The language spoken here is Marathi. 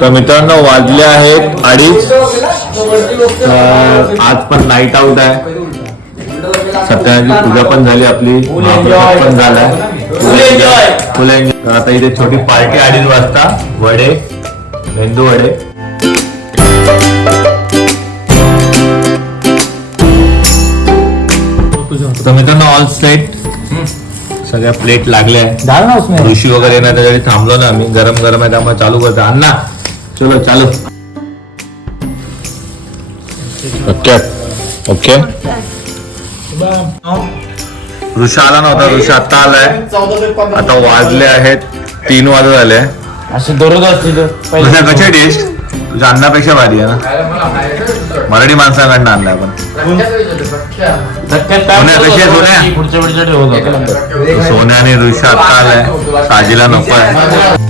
तर मित्रांनो वाजले आहेत 2:30. आज पण नाईट आउट आहे. सत्यनारायणची पूजा पण झाली आपली, महाप्रसाद पण झालाय, फुल एन्जॉय. आता इथे छोटी पार्टी 2:30 वाजता. वडे, मेंदू वडे. तर मित्रांनो ऑल सेट, सगळ्या प्लेट लागल्या. ऋषी वगैरे नाही त्याच्यासाठी थांबलो ना आम्ही. गरम गरम आहे त्यामुळे चालू करतो. अण्णा चलो चालू. Okay okay. ऋषा आला नव्हता, ऋषा आता आलाय. आता वाजले आहेत 3 वाजत झाले. असे दररोज असतील. कशा टेस्ट तुझ्या अन्नापेक्षा भारी आहे ना. मराठी माणसाकडनं आणलाय आपण. सोन्या आणि ऋषा आता आलाय. साजीला नको आहे.